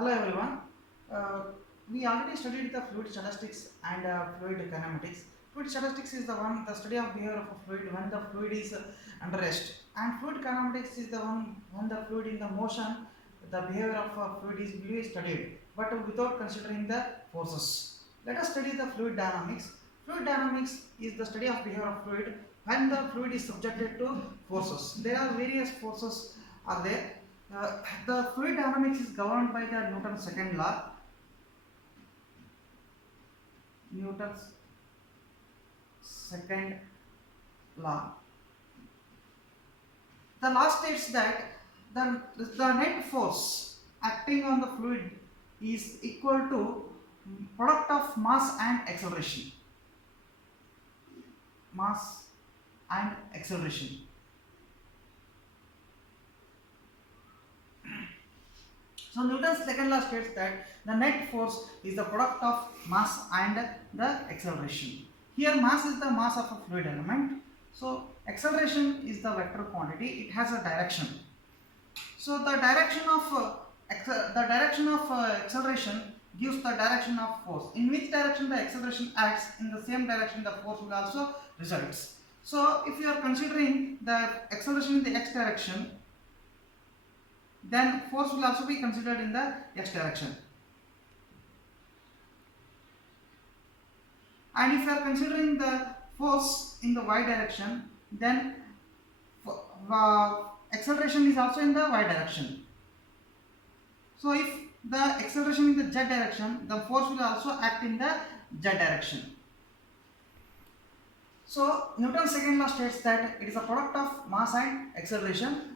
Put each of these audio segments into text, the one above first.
Hello everyone. Uh, we already studied the fluid statistics and fluid kinematics. Fluid statistics is the study of behavior of a fluid when the fluid is under rest, and fluid kinematics is the one when the fluid in the motion, the behavior of a fluid is will be studied, but without considering the forces. Let us study the fluid dynamics. Fluid dynamics is the study of behavior of fluid when the fluid is subjected to forces. There are various forces are there. The fluid dynamics is governed by the Newton's second law. Newton's second law. The law states that the net force acting on the fluid is equal to product of mass and acceleration. Mass and acceleration. So Newton's second law states that the net force is the product of mass and the acceleration. Here mass is the mass of a fluid element. So acceleration is the vector quantity. It has a direction. So the direction of acceleration gives the direction of force. In which direction the acceleration acts, in the same direction the force will also results. So if you are considering the acceleration in the x direction, then force will also be considered in the x direction. And if you are considering the force in the y direction, then acceleration is also in the y direction. So if the acceleration in the z direction, the force will also act in the z direction. So Newton's second law states that it is a product of mass and acceleration.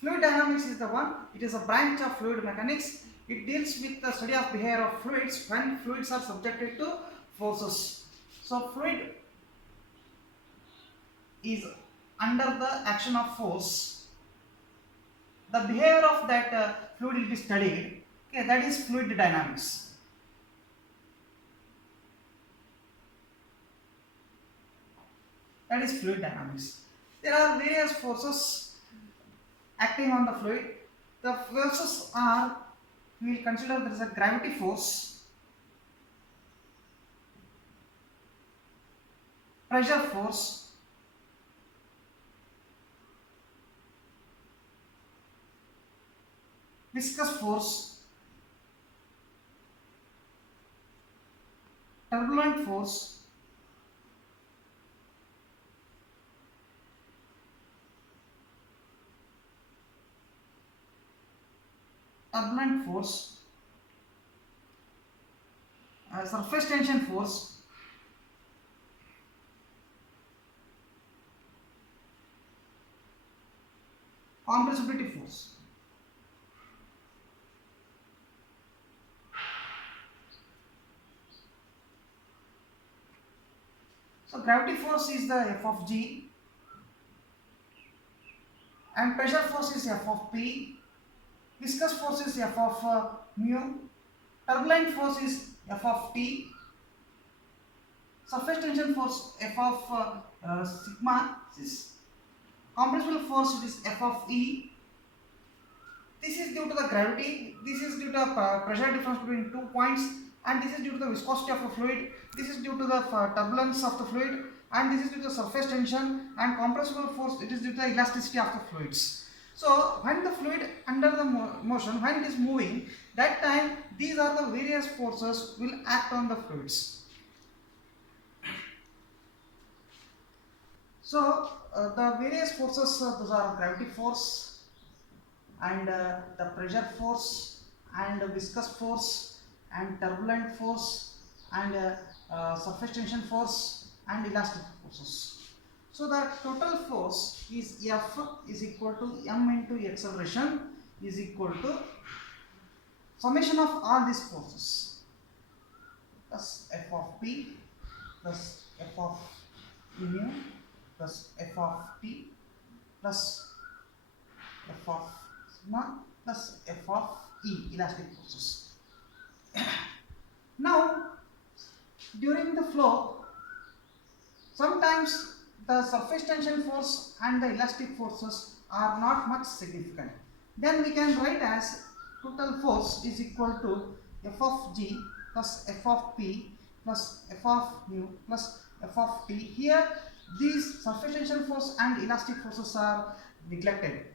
Fluid dynamics is the one. It is a branch of fluid mechanics. It deals with the study of behavior of fluids when fluids are subjected to forces. So fluid is under the action of force. The behavior of that fluid will be studied. Okay, that is fluid dynamics. That is fluid dynamics. There are various forces acting on the fluid. The forces are, we will consider there is a gravity force, pressure force, viscous force, turbulent force, surface tension force, compressibility force. So gravity force is the F of G, and pressure force is F of P, viscous force is F of mu, turbulent force is F of T, surface tension force F of sigma, compressible force is F of E. This is due to the gravity, this is due to the pressure difference between 2 points, and this is due to the viscosity of a fluid, this is due to the turbulence of the fluid, and this is due to the surface tension, and compressible force, it is due to the elasticity of the fluids. So when the fluid under the motion, when it is moving, that time these are the various forces will act on the fluids. So the various forces, those are gravity force, and the pressure force, and viscous force, and turbulent force, and surface tension force, and elastic forces. So the total force is F is equal to m into acceleration is equal to summation of all these forces plus F of P plus F of mu plus F of T plus F of sigma plus F of E, elastic forces. Now during the flow, sometimes the surface tension force and the elastic forces are not much significant. Then we can write as total force is equal to F of G plus F of P plus F of mu plus F of T. Here these surface tension force and elastic forces are neglected.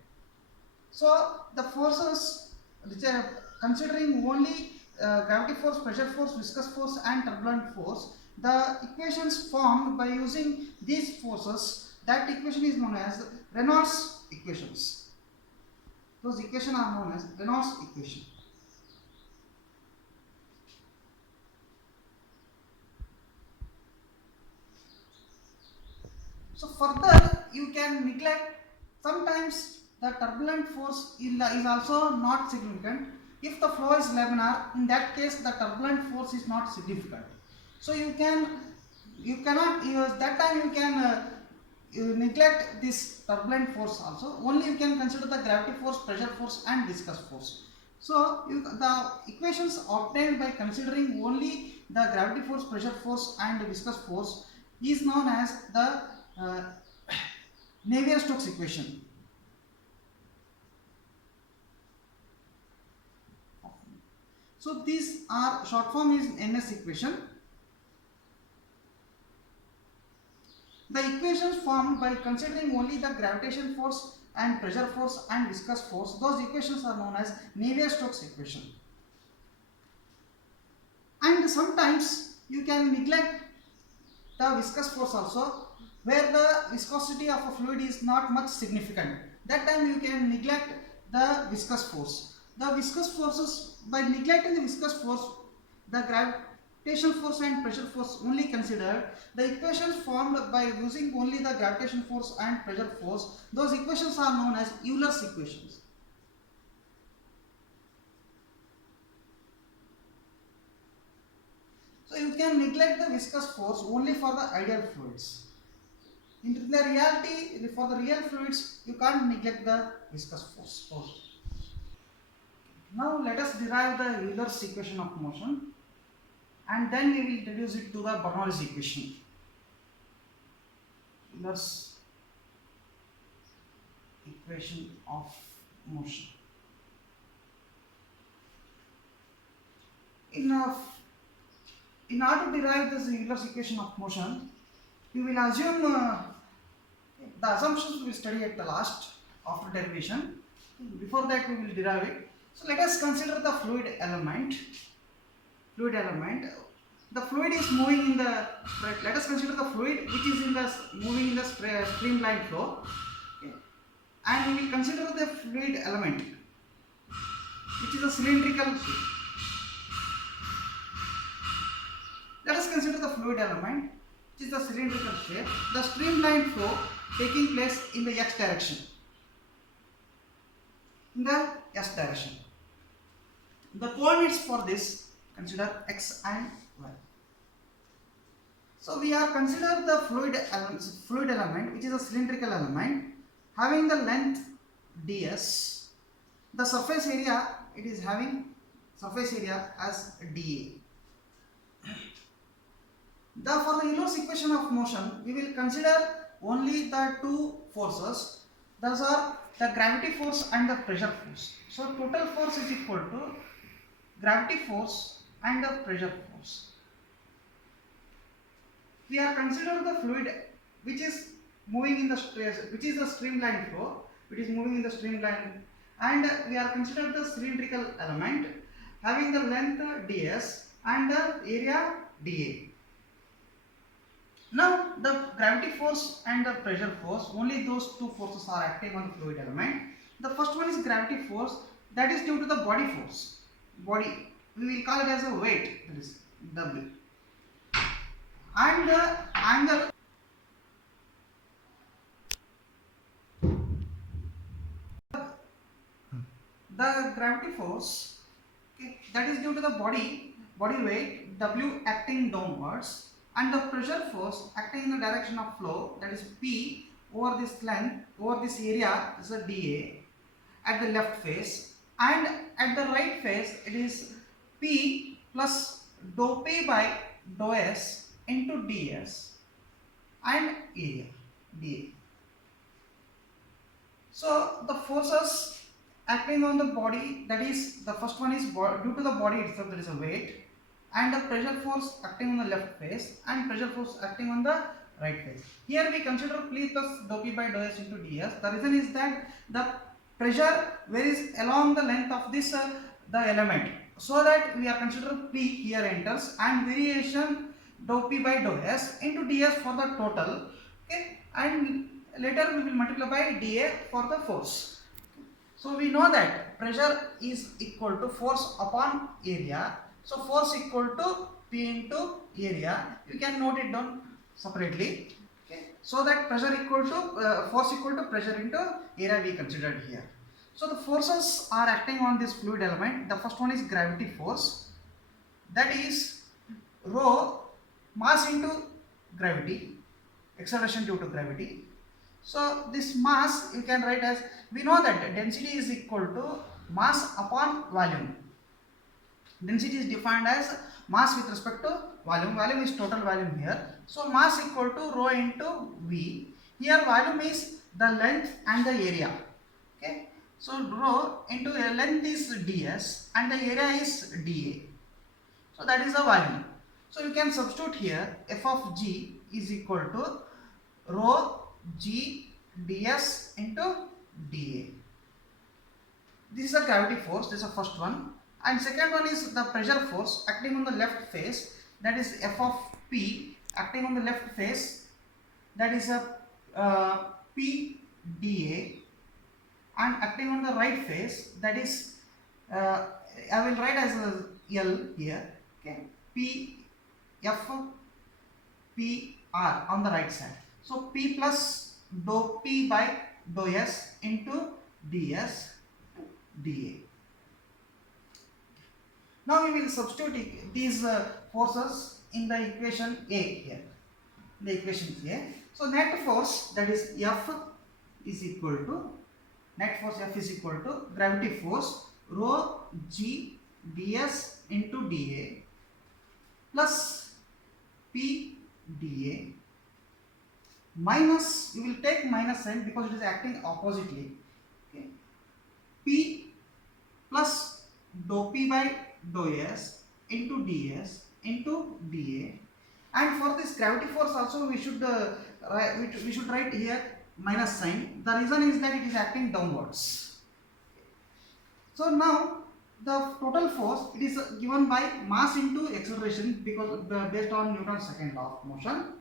So the forces which are considering only gravity force, pressure force, viscous force and turbulent force, the equations formed by using these forces, that equation is known as Reynolds equations. Those equations are known as Reynolds equation. So further you can neglect sometimes the turbulent force is also not significant. If the flow is laminar, in that case the turbulent force is not significant. So you cannot use that time you can you neglect this turbulent force also. Only you can consider the gravity force, pressure force and viscous force. So the equations obtained by considering only the gravity force, pressure force and viscous force is known as the uh, Navier-Stokes equation. So these are short form is NS equation. The equations formed by considering only the gravitation force and pressure force and viscous force, those equations are known as Navier-Stokes equation. And sometimes you can neglect the viscous force also, where the viscosity of a fluid is not much significant. That time you can neglect the viscous force. The viscous forces, by neglecting the viscous force, the gravitational force and pressure force only considered, the equations formed by using only the gravitational force and pressure force, those equations are known as Euler's equations. So you can neglect the viscous force only for the ideal fluids. In the reality, for the real fluids, you can't neglect the viscous force. Now let us derive the Euler's equation of motion, and then we will reduce it to the Bernoulli's equation. Euler's equation of motion. In order to derive this Euler's equation of motion, we will assume the assumptions we will study at the last after derivation. Before that we will derive it. So let us consider the fluid element. The fluid is moving in the, right, let us consider the fluid which is moving in the streamlined flow. Okay. And we will consider the fluid element which is a cylindrical shape. Let us consider the fluid element which is the cylindrical shape, the streamlined flow taking place in the x direction. The coordinates for this, consider x and y. So we are consider the fluid element which is a cylindrical element having the length ds. The surface area, it is having surface area as dA. For the Euler's equation of motion, we will consider only the two forces. Those are the gravity force and the pressure force. So total force is equal to gravity force and the pressure force. We are considering the fluid which is moving in the which is the streamlined flow, which is moving in the streamline, and we are considering the cylindrical element having the length ds and the area dA. Now the gravity force and the pressure force, only those two forces are acting on the fluid element. The first one is gravity force, that is due to the body force. Body, we will call it as a weight, that is W. And the angle, the gravity force, okay, that is due to the body weight W acting downwards, and the pressure force acting in the direction of flow, that is P over this length, over this area is a dA at the left face, and at the right face it is P plus dou P by dou S into ds and area dA. So the forces acting on the body, that is the first one is due to the body itself, there is a weight, and the pressure force acting on the left face and pressure force acting on the right face. Here we consider P plus dou P by dou S into ds. The reason is that the pressure varies along the length of this the element, so that we are considering P here enters and variation dou P by dou S into ds for the total, okay, and later we will multiply by dA for the force. So we know that pressure is equal to force upon area. So force equal to P into area. You can note it down separately. Okay. So that pressure equal to force equal to pressure into area we considered here. So the forces are acting on this fluid element. The first one is gravity force. That is rho mass into gravity, acceleration due to gravity. So this mass you can write as, we know that density is equal to mass upon volume. Density is defined as mass with respect to volume. Volume is total volume here. So mass equal to rho into V. Here volume is the length and the area. Okay. So rho into length is ds and the area is dA. So that is the volume. So you can substitute here f of g is equal to rho g ds into dA. This is the gravity force. This is the first one. And second one is the pressure force acting on the left face, that is f of p acting on the left face, that is a p dA, and acting on the right face, that is I will write as a L here, okay, p f p r on the right side. So p plus dou p by dou s into ds dA. Now we will substitute these forces in the equation A here. The equation A. So net force, that is F is equal to, net force F is equal to gravity force rho g ds into dA plus p dA minus, you will take minus sign because it is acting oppositely. Okay. P plus dou p by dou s into ds into dA, and for this gravity force also we should write here minus sign. The reason is that it is acting downwards. So now the total force, it is given by mass into acceleration, because based on Newton's second law of motion.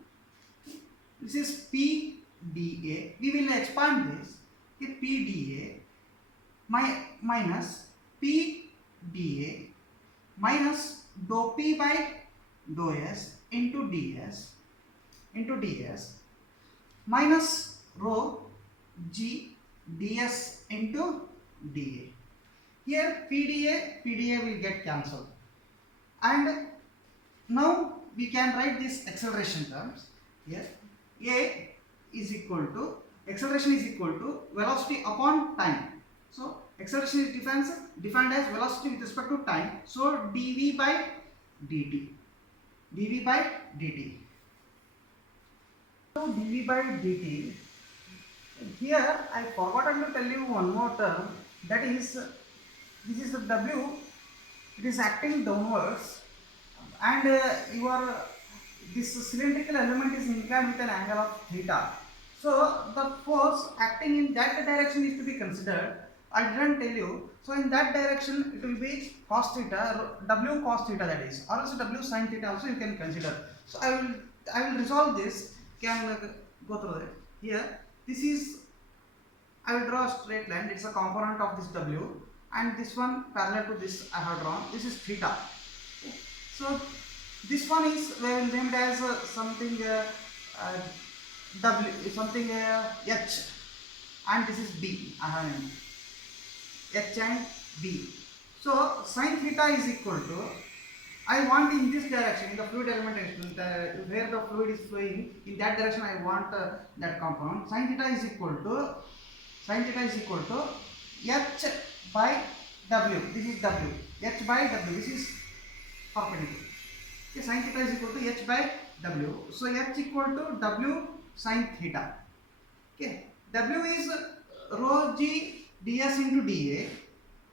This is p dA. We will expand this. Okay, p dA minus p dA minus dou p by dou s into ds minus rho g ds into dA. Here PDA will get cancelled, and now we can write this acceleration terms here. A is equal to, acceleration is equal to velocity upon time. So acceleration is defined as velocity with respect to time. So dv by dt. So dv by dt. Here I forgotten to tell you one more term, that is, this is the W, it is acting downwards, and this cylindrical element is inclined with an angle of theta. So the force acting in that direction is to be considered. I didn't tell you. So in that direction it will be cos theta, W cos theta, that is, or also W sin theta also you can consider. So I will resolve this. Can go through it. Here this is, I will draw a straight line. It's a component of this W, and this one parallel to this I have drawn. This is theta. Okay. So this one is named as something W, something H, and this is B. I have named H and B. So sin theta is equal to, I want in this direction, in the fluid element where the fluid is flowing, in that direction I want that component. Sin theta is equal to H by W. This is W. H by W. This is perpendicular. Okay, sin theta is equal to H by W. So H equal to W sin theta. Okay. W is rho g ds into dA,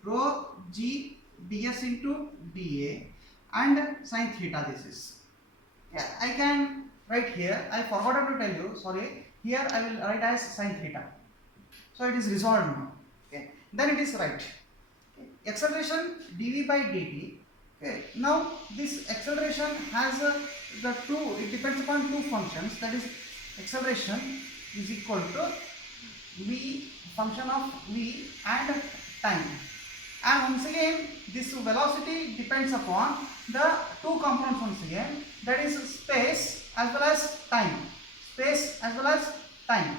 rho g ds into dA, and sine theta this is. Yeah, I can write here. I forgot to tell you, sorry. Here I will write as sine theta. So it is resolved now. Okay. Then it is right. Okay. Acceleration dv by dt. Okay. Now this acceleration has the two. It depends upon two functions. That is, acceleration is equal to v function of v and time. And once again, this velocity depends upon the two components once again, that is space as well as time. Space as well as time.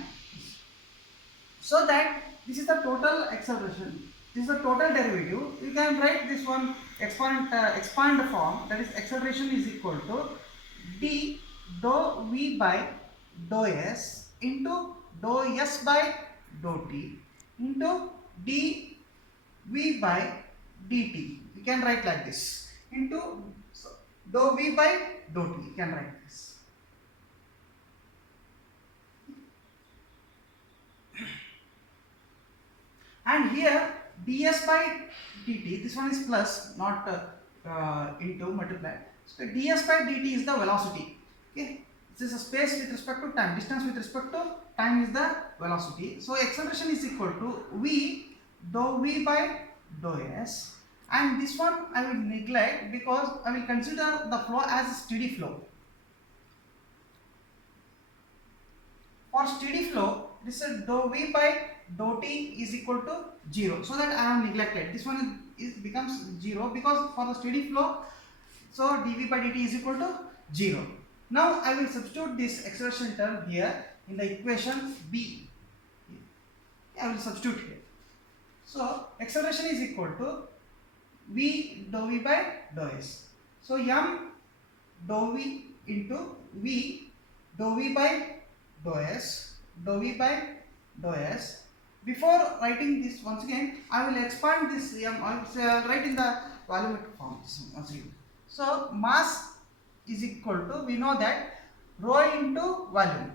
So that this is the total acceleration. This is the total derivative. You can write this one expand form, that is acceleration is equal to d dou v by dou s into dou s by dou t into d v by dt. You can write like this into dou v by dou t. You can write this. And here ds by dt, this one is plus, not into, multiply. So ds by dt is the velocity. Okay, this is a space with respect to time, distance with respect to time is the velocity. So acceleration is equal to v dou v by dou s, and this one I will neglect because I will consider the flow as a steady flow. For steady flow, this is dou v by dou t is equal to 0, so that I have neglected. This one is becomes 0 because for the steady flow, so dv by dt is equal to 0. Now I will substitute this acceleration term here in the equation b. I will substitute here. So acceleration is equal to v dou v by dou s. So m dou v into v dou v by dou s, dou v by dou s. Before writing this, once again I will expand this m. I will write in the volumetric form once again. So mass is equal to, we know that, rho into volume.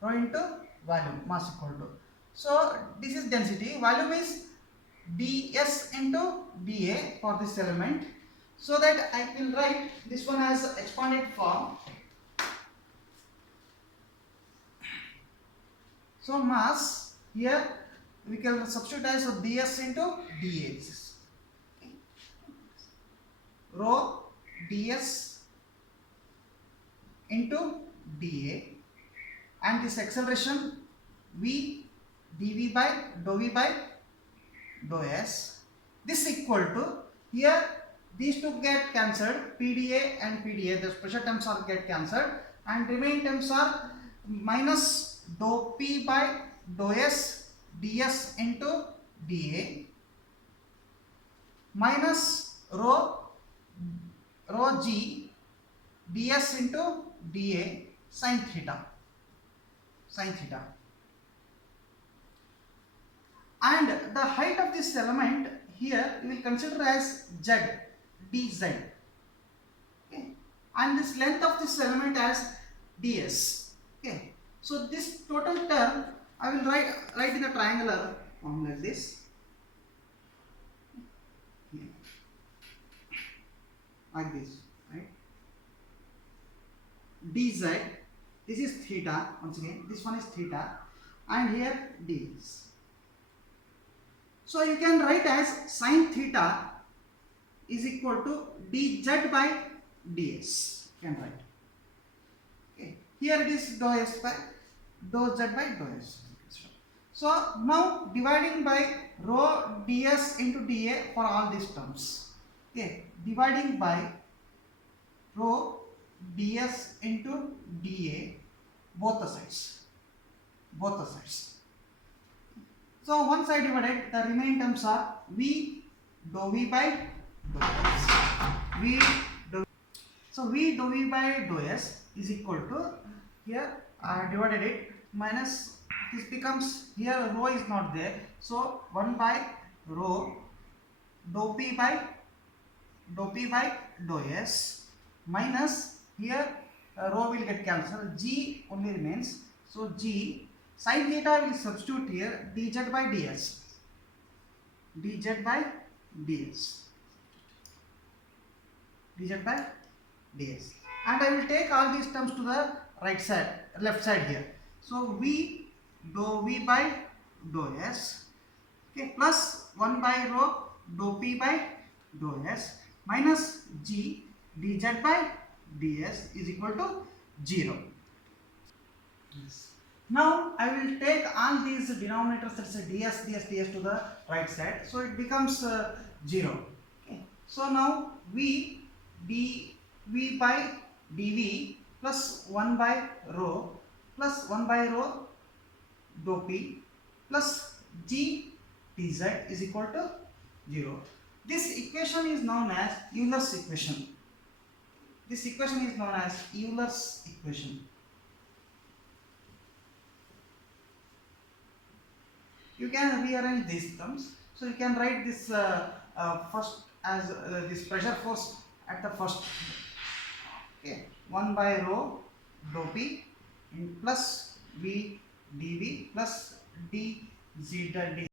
Rho into volume, mass equal to. So this is density. Volume is ds into dA for this element. So that I will write this one as expanded form. So mass here we can substitute as ds into dA. Rho ds into dA, and this acceleration v dv by dou v by dou s. This equal to, here these two get cancelled, pda and pda, the pressure terms are get cancelled, and remaining terms are minus dou p by dou s ds into dA minus rho g ds into dA sin theta. And the height of this element here you will consider as z, dz. Okay. And this length of this element as ds. Okay. So this total term I will write in a triangular form like this. Like this, right? dz, this is theta, once again this one is theta, and here ds. So you can write as sin theta is equal to dz by ds. You can write. Okay. Here it is dou s by dou z by dou s. So now dividing by rho ds into dA for all these terms. Okay, dividing by rho ds into dA both the sides. So once I divided, the remaining terms are v dou v by dou s. So v dou v by dou s is equal to, here I divided it, minus, this becomes, here rho is not there, so 1 by rho dou p by dou s minus, here rho will get cancelled, g only remains, so g Sin theta will substitute here dz by ds. dz by ds. dz by ds. And I will take all these terms to the right side, left side here. So v dou v by dou s, okay, plus 1 by rho dou p by dou s minus g dz by ds is equal to 0. Yes. Now I will take all these denominators, let's say ds to the right side, so it becomes 0. Okay. So now v by dv plus 1 by rho plus 1 by rho dou p plus g dz is equal to 0. This equation is known as Euler's equation. This equation is known as Euler's equation. You can rearrange these terms. So you can write this first as this pressure force at the first. Okay, 1 by rho dou p plus v dv plus dz